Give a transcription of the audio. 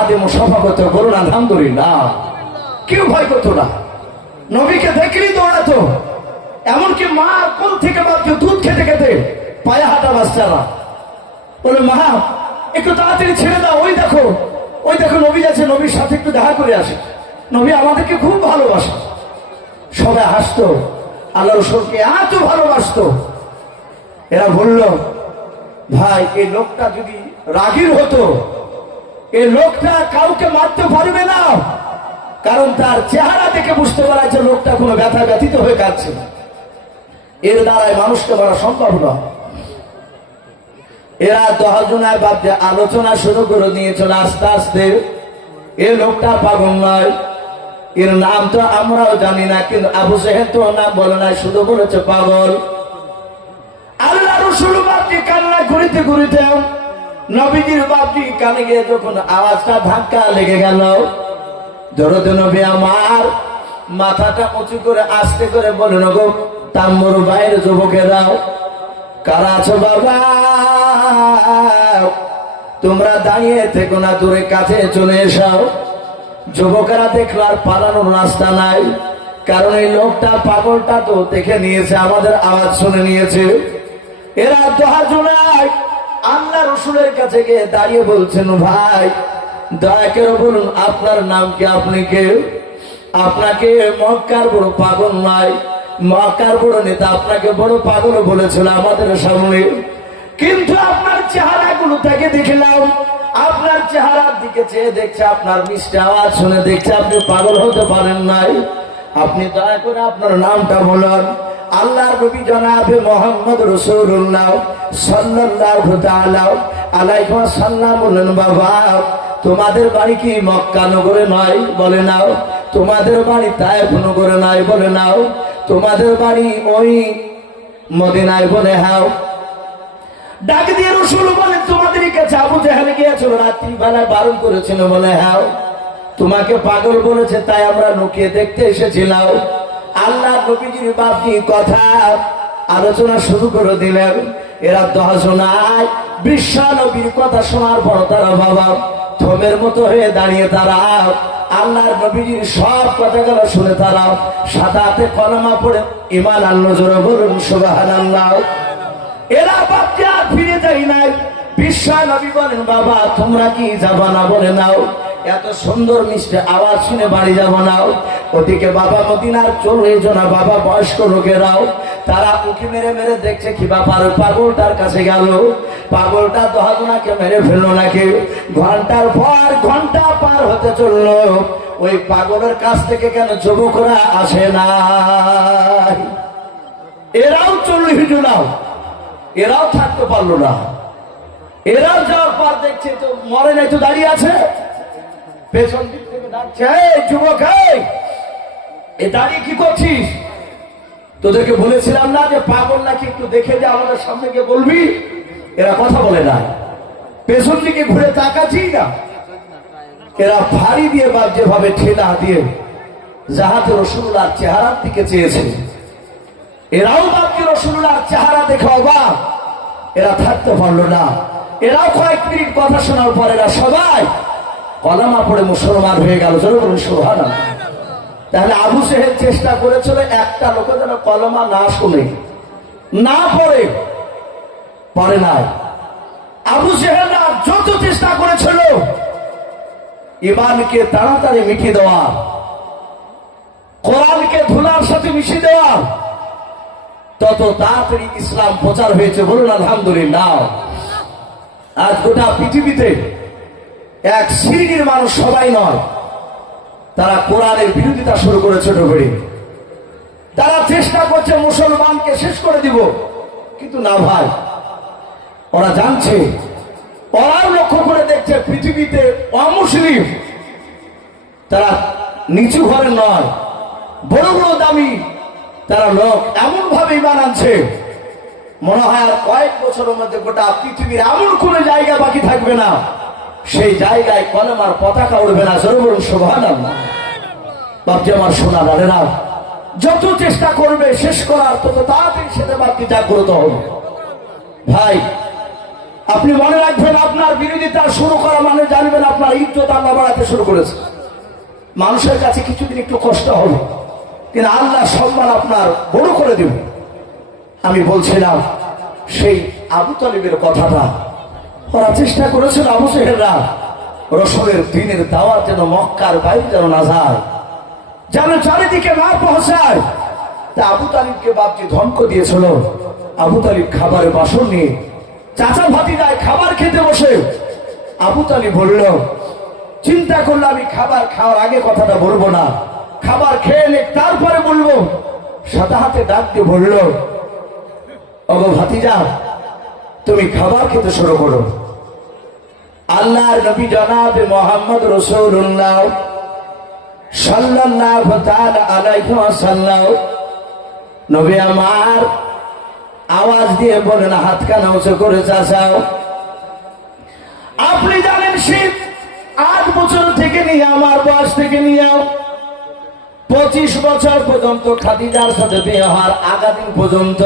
খাদেম সফা করতে, বলুন আলহামদুলিল্লাহ। কেউ ভয় করতো না, নবীকে দেখলেই দৌড়াতো। এমনকি মা কোল থেকে বাচ্চা দুধ খেতে খেতে পায়ে হাঁটা বাচ্চারা বলে, মা একটু তাড়াতাড়ি ছেড়ে দাও, ওই দেখো নবী আছে, নবীর সাথে একটু দেখা করে আসে, নবী আমাদেরকে খুব ভালোবাসে। সবাই হাসতো, আল্লাহ রাসূলকে এত ভালোবাসতো। এরা বলল, ভাই এই লোকটা যদি রাগীর হতো, এই লোকটা কাউকে মারতে পারবে না, কারণ তার চেহারা দেখে বুঝতে পারা যে লোকটা কোনো ব্যথা ব্যথিত হয়ে কাটছে না, এর দ্বারাই মানুষকে মারা সম্ভব নয়। এরা 10 জনায় বাদে আলোচনা শুরু করে দিয়েছিল আস্তে আস্তে। এ লোকটা পাগল নয়, এর নাম তো আমরাও জানি না, কিন্তু আবু জেহেল তো নাম বলে নাই, শুধু বলেছে পাগল। আল্লাহ রাসূল বাপজি কান্না ঘুরিতে ঘুরিতে নবীজির বাপজি কানে গিয়ে যখন আওয়াজটা ধাক্কা লেগে গেল, দরদ নবী আমার মাথাটা উঁচু করে আস্তে করে বলেন, গো তাম্বুর বাইরে যুবকেরাও কারা আছো বাবা, তোমরা দাঁড়িয়ে থেকো না, দূরে কাছে চলে এসাও। যুবকেরা দেখলো আর পালানোর রাস্তা নাই, কারণ এই লোকটা পাগলটা তো দেখে নিয়েছে, আমাদের আওয়াজ শুনে নিয়েছে। এরা 10 জনায় আল্লাহ রাসূলের কাছে গিয়ে দাঁড়িয়ে বলছেন, ভাই দয়া করে বলুন আপনার নাম কি, আপনি কে? আপনাকে মক্কার বড় পাগল নয়, মক্কার বড় নেতা আপনাকে বড় পাগল বলেছিল আমাদের সামনে, কিন্তু আপনার চেহারাগুলো থেকে দেখলাম, আপনার চেহারার দিকে চেয়ে দেখছে, আপনার মিষ্টি আওয়াজ শুনে দেখছে আপনি পাগল হতে পারেন নাই। আপনি দয়া করে আপনার নামটা বলুন। আল্লাহর নবী জনাবে মুহাম্মদ রাসূলুল্লাহ সাল্লাল্লাহু তাআলা আলাইহি ওয়াসাল্লাম বলেন, বাবা তোমাদের বাড়ি কি মক্কা নগরে নয়? বলে নাও। তোমাদের বাড়ি তায়েফ নগরে নয়? বলে নাও। তোমাদের বাড়ি ওই মদিনায়? বলে হ্যাঁ। ডাক দিয়ে রাসূল বলে, তোমাদের কাছে আবু জেহেল গিয়েছিল, রাত্রি বেলায় বারণ করেছিল? বলে হ্যাঁ। তোমাকে পাগল বলেছে, তাই আমরা লুকিয়ে দেখতে এসেছিলাম। আল্লাহ নবীজির বাপজি কথা আলোচনা শুরু করে দিলেন। এরা 10 জনায় বিশ্ব নবীর কথা শোনার পর তারা বাবা থমের মতো হয়ে দাঁড়িয়ে, তারা আল্লাহর নবীজির সব কথাগুলো শুনে তারা সাদা হাতে কলমা পড়ে ঈমান আনলো। জোরে বলুন সুবহানাল্লাহ। এরা বাপজি আর ফিরে যায় নাই। বিশ্ব নবী বলেন, বাবা তোমরা কি যাবা না? বলে নাও। এত সুন্দর মিষ্টি আওয়াজ শুনে বাড়ি যাব নাও। ওদিকে বাবা মদিনার 40 জনা বাবা বয়স্ক লোকেরাও তারা উঁকি মেরে মেরে দেখছে কি ব্যাপার, পাগলটার কাছে গেল। পাগলটা 10 জনাকে মেরে ফেললো নাকি। ঘন্টার পর ঘন্টা পার হতে চললো, ওই পাগলের কাছ থেকে কেন যুবকরা আসে না? এরাও 40 জনাও, এরাও থাকতে পারলো না। এরাও যাওয়ার পর দেখছে তো মরে নাই, তো দাঁড়িয়ে আছে। পেছন দিক থেকে ডাকছে, এই যুবক, এই দাঁড়িয়ে কি করছিস? তোদেরকে বলেছিলাম না যে পাগল নাকি, একটু দেখে যে আমাদের সামনে গিয়ে বলবি। এরা কথা বলে না, পেছন দিকে ঘুরে তাকাচ্ছি না। এরা ফাড়ি দিয়ে বা যেভাবে ঠেলা দিয়ে যাহাতে রাসূলুল্লাহর চেহারার দিকে চেয়েছে, এরাও বাপকে রাসূলুল্লাহর চেহারা দেখে অবাক। এরা থাকতে পারলো না। এরাও কয়েক মিনিট কথা শোনার পর এরা সবাই কলেমা পড়ে মুসলমান হয়ে গেল। জোরে বলুন সুবহানাল্লাহ। তাহলে আবু জেহেল চেষ্টা করেছিল একটা লোকে যেন কলেমা না শুনে, না পড়ে, পড়ে নাই। আবু জেহেল যত চেষ্টা করেছিল ঈমানকে তাড়াতাড়ি মিটিয়ে দেওয়া, কোরআনকে ধুলার সাথে মিশিয়ে দেওয়া, তত তাড়াতাড়ি ইসলাম প্রচার হয়েছে। বলুন আলহামদুলিল্লাহ। আজ গোটা পৃথিবীতে এক শ্রেণীর মানুষ, সবাই নয়, তারা কোরআনের বিরোধিতা শুরু করেছে। ছোট করে তারা চেষ্টা করছে মুসলমানকে শেষ করে দিব, কিন্তু না ভাই, ওরা জানছে, ওরাও লক্ষ্য করে দেখছে পৃথিবীতে অমুসলিম তারা নিচু ঘরে নয়, বড় বড় দামি তারা লোক এমন ভাবে ঈমান আনছে, মনে হয় আর কয়েক বছরের মধ্যে গোটা পৃথিবীর এমন কোন জায়গা বাকি থাকবে না সেই জায়গায় কলেমার পতাকা উড়বে না। জোরে বলুন সুবহানাল্লাহ। বাপজি আমার সোনা দাঁড়েরা, যত চেষ্টা করবে শেষ করার, তত তাড়াতাড়ি সেটা বাপজি জাগ্রত হবে। ভাই আপনি মনে রাখবেন, আপনার বিরোধিতা শুরু করা মানে জানবেন আপনার ইজ্জত আল্লাহ বাড়াতে শুরু করেছে। মানুষের কাছে কিছুদিন একটু কষ্ট হবে, কিন্তু আল্লাহ সম্মান আপনার বড় করে দেব। আমি বলছিলাম সেই আবু তালিবের কথাটা, ওরা চেষ্টা করেছিল আবু জেহেলরা রসুলের দিনের দাওয়াত যেন মক্কার বাইরে যেন না যায়, যেন চারিদিকে না পৌঁছায়। তা আবু তালিবকে বাপজি ধমক দিয়েছিল। আবু তালিব খাবারের বাসন নিয়ে চাচা ভাতিজায় খাবার খেতে বসে আবু তালিব বলল, চিন্তা করলে আমি খাবার খাওয়ার আগে কথাটা বলবো না, খাবার খেয়ে নে তারপরে বলবো। সাদা হাতে ডাক দিয়ে বলল, ওগো ভাতিজা, তুমি খাবার খেতে শুরু করো। আল্লাহর নবী জনাবে মুহাম্মদ রাসূলুল্লাহ সাল্লাল্লাহু তাআলা আলাইহি ওয়াসাল্লাম নবী আমার আওয়াজ দিয়ে বলেন, হাত কানা উঁচু করে চাচাও, আপনি জানেন শীত 8 বছর থেকে নিয়ে আমার বয়স থেকে নিয়ে 25 বছর পর্যন্ত খাদিজার সাথে বিয়ে হওয়ার আগা দিন পর্যন্ত